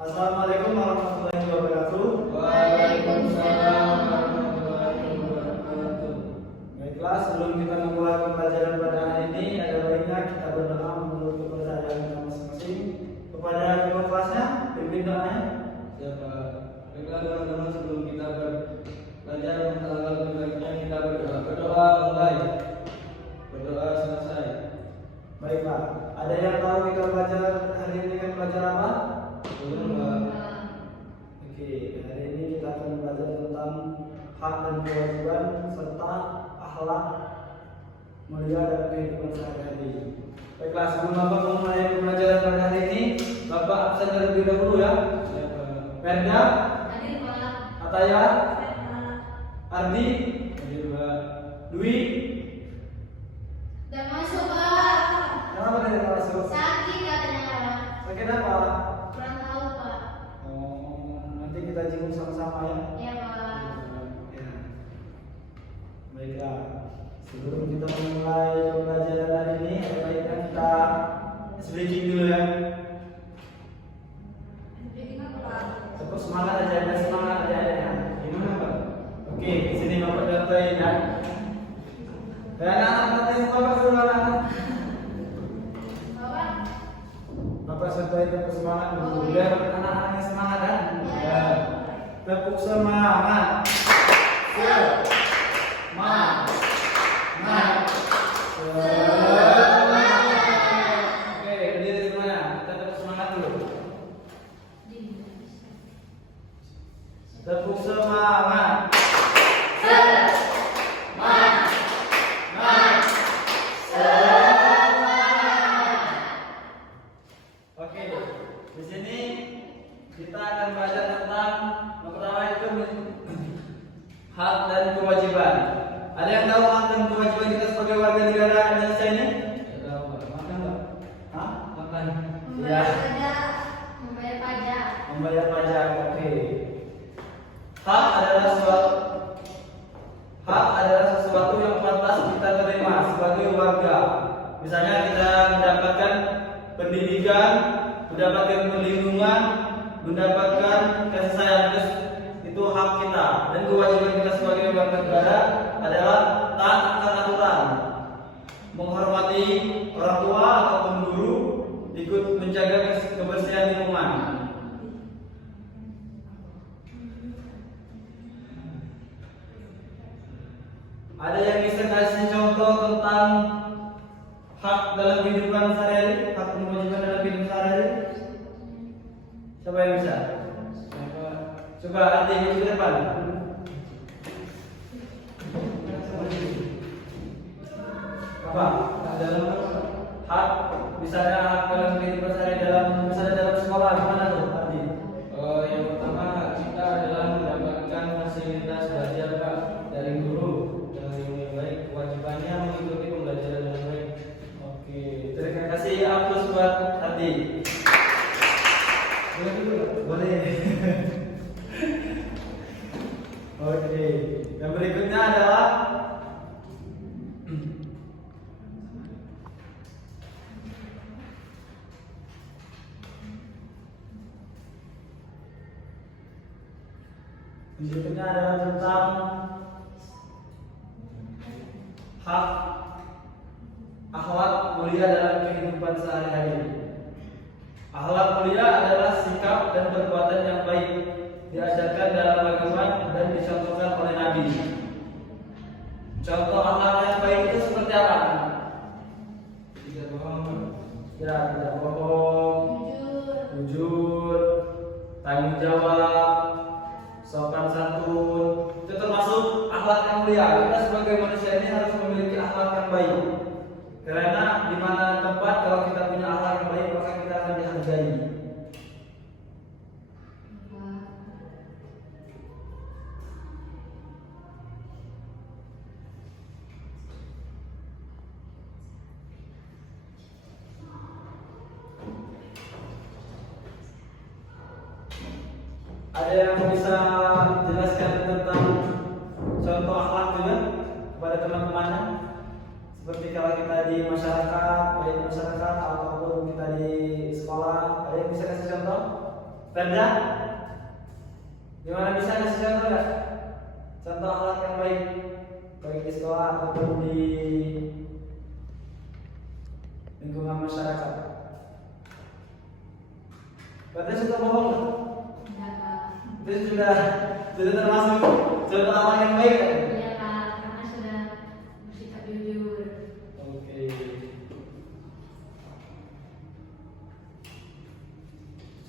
Assalamualaikum warahmatullahi wabarakatuh. Waalaikumsalam warahmatullahi wabarakatuh. Baiklah, sebelum kita memulai pembelajaran pada hari ini, ada baiknya kita berdoa menurut kepercayaan kita masing-masing kepada kedua kelasnya. Pimpin doanya. Siapa? Baiklah teman-teman, sebelum kita belajar tentang lebih kita berdoa. Berdoa mulai. Berdoa selesai. Baiklah, ada yang tahu kita belajar hari ini kan belajar apa? Belum, Pak. Oke, hari ini kita akan belajar tentang hak dan kewajiban serta akhlak mulia dalam kehidupan sehari-hari. Baiklah, sebelum Bapak memulai pembelajaran pada hari ini, Bapak absen terlebih dahulu ya. Siapa? Perda, Hadir, Pak. Ataya, Ardi, Hadir, Pak. Dwi. Udah masuk, Pak. Kenapa tidak masuk? Sakit katanya, Pak. Sakit apa? Kurang tahu, Pak. Oh, nanti kita jenguk sama-sama ya. Iya, Pak. Ya. Baiklah, sebelum kita memulai pembelajaran hari ini, ada baiknya kita speaking dulu ya. Jadi apa, Pak? Tetap semangat aja, ada semangat aja ya. Gimana, Pak? Oke, di sini Bapak contohin ya. Dan anak-anak nanti Bapak dulu anak-anak. Bapak? Bapak contohin tepuk semangat dulu, biar anak-anaknya semangat kan? Ya. Tepuk semangat. Semangat. Oke, berdiri semuanya. Kita tepuk semangat dulu. Tepuk semangat. Oke, di sini kita akan belajar tentang yang pertama itu hak dan kewajiban. Ada yang tahu hak dan kewajiban kita sebagai warga negara Indonesia ini? Tidak tahu, Pak. Makan, Pak. Hah? Makan. Ya. Membayar pajak. Membayar pajak. Oke. Hak adalah sesuatu yang pantas kita terima sebagai warga. Misalnya kita mendapatkan pendidikan, mendapatkan perlindungan, mendapatkan kasih sayang, itu hak kita. Dan kewajiban kita sebagai warga negara adalah taat akan aturan, menghormati orang tua ataupun guru, ikut menjaga kebersihan lingkungan. Ada yang bisa kasih contoh tentang hak dalam kehidupan sehari-hari, hak dan kewajiban dalam kehidupan sehari-hari? Siapa yang bisa? Siapa? Coba Adi ke depan. Apa? Dalam Hak, misalnya hak dalam kehidupan sehari dalam misalnya dalam sekolah gimana tuh Adi? Yang pertama kita adalah mendapatkan fasilitas belajar, Pak, dari guru dengan yang baik. Kewajibannya mengikuti pembelajaran dengan baik. Oke, terima kasih aplaus buat Adi. Boleh dulu, Pak? Boleh. Oke, yang berikutnya adalah berikutnya adalah tentang hak akhlak mulia dalam kehidupan sehari-hari. Akhlak mulia adalah sikap dan perbuatan yang baik, diajarkan dalam agama dan dicontohkan oleh Nabi. Contoh akhlak yang baik itu seperti apa? Tidak bohong, Pak. Ya, tidak bohong, Jujur. jujur, tanggung jawab, sopan santun. Itu termasuk akhlak yang mulia. Kita sebagai manusia ini harus memiliki akhlak yang baik. Karena di mana tempat kalau kita punya akhlak yang baik maka kita akan dihargai. Ada yang bisa jelaskan tentang contoh akhlak juga kepada teman-temannya? Seperti kalau kita di masyarakat, baik di masyarakat ataupun kita di sekolah, ada yang bisa kasih contoh? Ferda, gimana bisa ngasih contoh nggak? Contoh akhlak yang baik di sekolah ataupun di lingkungan masyarakat. Berarti suka bohong nggak? Enggak, Kak. Itu sudah termasuk contoh akhlak yang baik kan? Iya, Kak, karena sudah bersikap jujur. Oke.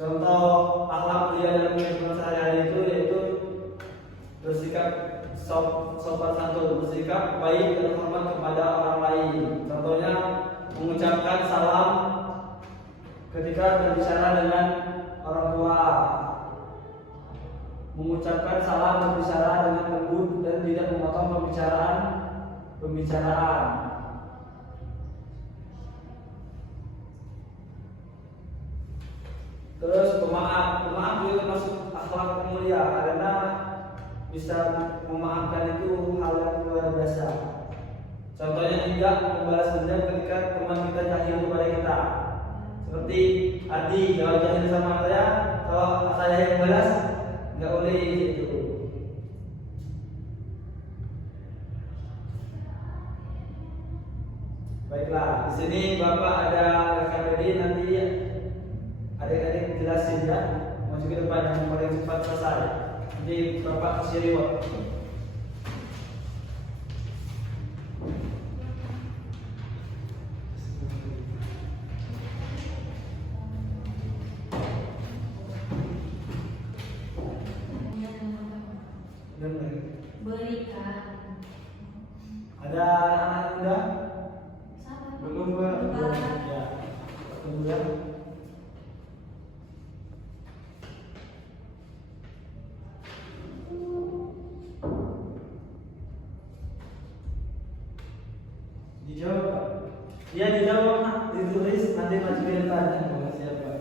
Contoh akhlak mulia dalam kehidupan sehari-hari itu yaitu bersikap sopan santun, bersikap baik dan hormat kepada orang lain. Contohnya mengucapkan salam ketika berbicara dengan orang tua, mengucapkan salam berbicara dengan lembut dan tidak memotong pembicaraan. Terus pemaaf juga termasuk akhlak yang mulia karena bisa memaafkan itu hal yang luar biasa. Contohnya tidak membalas dendam ketika teman kita jahil kepada kita. Seperti Adi kalau jahil sama saya, kalau saya yang balas nggak boleh itu. Baiklah, di sini Bapak ada RKPD, nanti adik-adik jelasin ya, maju ke depan yang paling cepat selesai. Jadi Bapak kasih reward. Berikan. Ada anak muda? Sama. Belum Pak. Belum. Ya. Kemudian dijawab Pak. Iya dijawab Pak. Ditulis nanti masukin tanya. Siap Pak.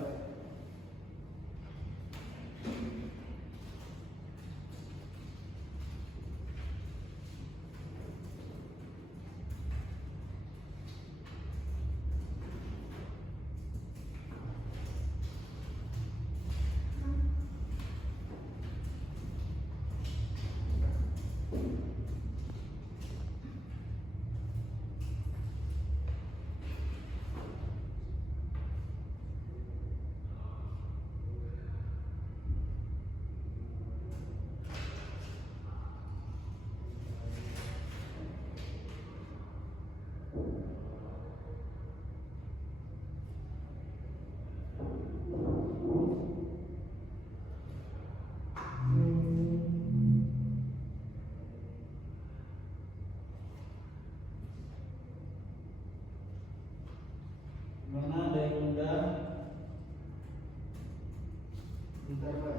Mana ada yang muda? Bentar Pak.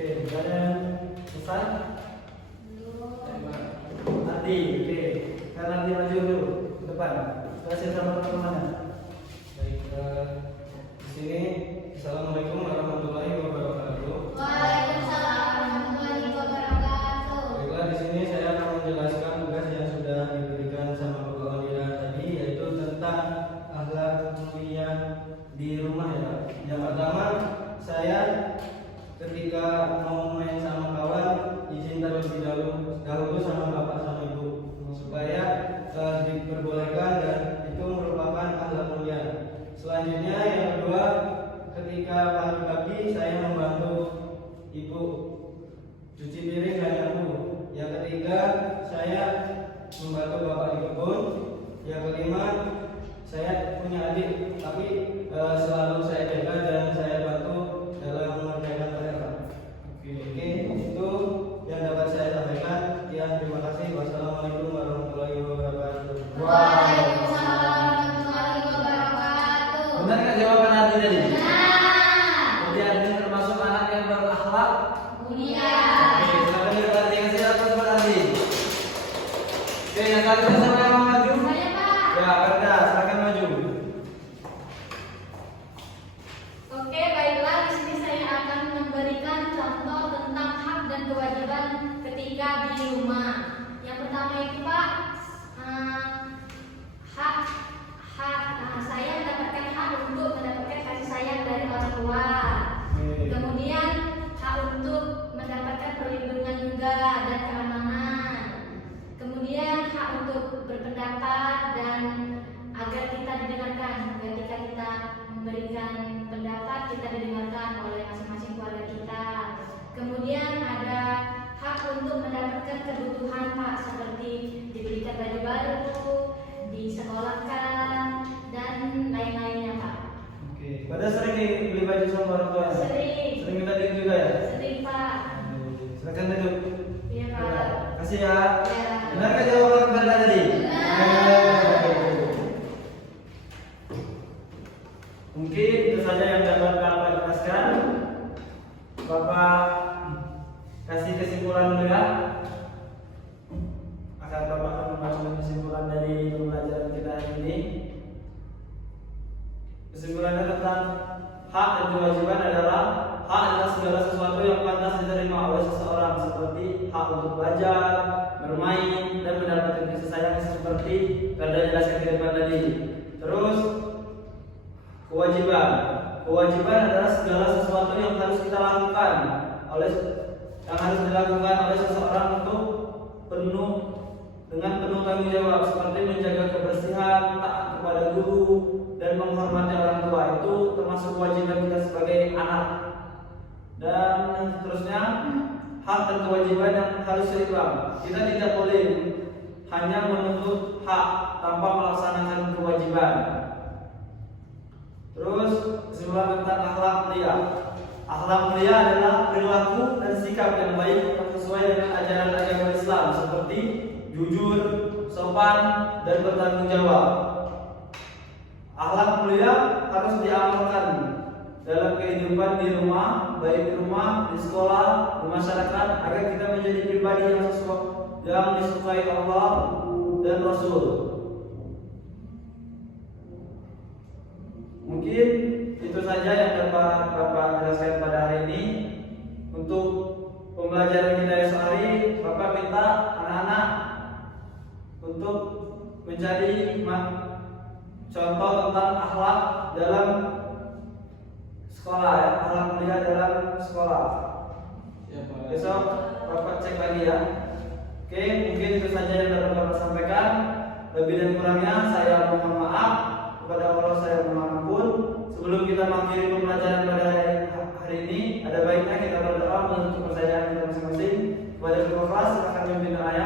Oke, ada yang selesai? Nanti, oke. Kan nanti maju dulu ke depan. Kasih sama teman-temannya. Baik, di sini Assalamualaikum warahmatullahi wabarakatuh. Waalaikumsalam warahmatullahi wabarakatuh. Baiklah, di sini saya akan menjelaskan tugas yang sudah diberikan sama Bapak Wanira tadi, yaitu tentang akhlak mulia di rumah ya. Yang pertama, saya ketika mau main sama kawan izin terlebih dahulu sama bapak sama ibu supaya diperbolehkan dan itu merupakan akhlak mulia. Selanjutnya yang kedua, ketika pagi-pagi saya membantu ibu cuci piring dan nyapu. Yang ketiga, saya membantu bapak di kebun. Yang kelima, saya punya adik tapi selalu saya jaga dan saya bantu dalam mengerjakan PR. Oke, itu yang dapat saya sampaikan. Ya, terima kasih. Wassalamualaikum warahmatullahi wabarakatuh. Waalaikumsalam warahmatullahi wabarakatuh. Benar nggak jawaban selanjutnya siapa yang mau maju? Saya Pak. Ya, Berda, silakan maju. Oke, baiklah. Di sini saya akan memberikan contoh tentang hak dan kewajiban ketika di rumah. Yang pertama itu Pak, saya mendapatkan hak untuk mendapatkan kasih sayang dari orang tua. Kemudian hak untuk mendapatkan perlindungan juga dan keamanan. Kemudian hak untuk berpendapat dan agar kita didengarkan. Ketika kita memberikan pendapat, kita didengarkan oleh masing-masing keluarga kita. Kemudian ada hak untuk mendapatkan kebutuhan Pak, seperti diberikan baju baru, disekolahkan, dan lain-lainnya Pak. Oke. Pada sering beli baju sama orang tua? Sering. Sering minta duit juga ya? Sering Pak. Silakan duduk. Iya Pak. Kasih ya. Ya. Benarkah jawaban Berda tadi? Benar. Mungkin itu saja yang dapat Bapak jelaskan. Bapak kasih kesimpulan dulu ya. Akan Bapak akan membacakan kesimpulan dari pembelajaran kita hari ini. Kesimpulannya tentang hak dan kewajiban adalah hak adalah segala sesuatu yang pantas diterima oleh seseorang, seperti hak untuk belajar, bermain, dan mendapatkan kasih sayang seperti Berda jelaskan di depan tadi. Terus kewajiban adalah segala sesuatu yang harus kita lakukan dilakukan oleh seseorang untuk dengan penuh tanggung jawab, seperti menjaga kebersihan, taat kepada guru, dan menghormati orang tua. Itu termasuk kewajiban kita sebagai anak. Dan seterusnya, hak dan kewajiban yang harus seimbang. Kita tidak boleh hanya menuntut hak tanpa melaksanakan kewajiban. Terus kesimpulan tentang akhlak mulia. Akhlak mulia adalah perilaku dan sikap yang baik yang sesuai dengan ajaran agama Islam, seperti jujur, sopan, dan bertanggung jawab. Akhlak mulia harus diamalkan dalam kehidupan di rumah, baik di rumah, di sekolah, di masyarakat, agar kita menjadi pribadi yang disukai Allah dan Rasul. Mungkin itu saja yang dapat Bapak jelaskan pada hari ini. Untuk pembelajaran kita esok hari, Bapak minta anak-anak untuk mencari contoh tentang akhlak dalam sekolah, ya, akhlak mulia dalam sekolah. Besok Bapak cek lagi ya. Oke, mungkin itu saja yang dapat Bapak sampaikan. Lebih dan kurangnya saya mohon maaf. Kepada Allah saya mohon ampun. Sebelum kita mengakhiri pembelajaran pada hari ini, ada baiknya kita berdoa menutup pertanyaan kita masing-masing. Kepada ketua kelas silakan memimpin ayat.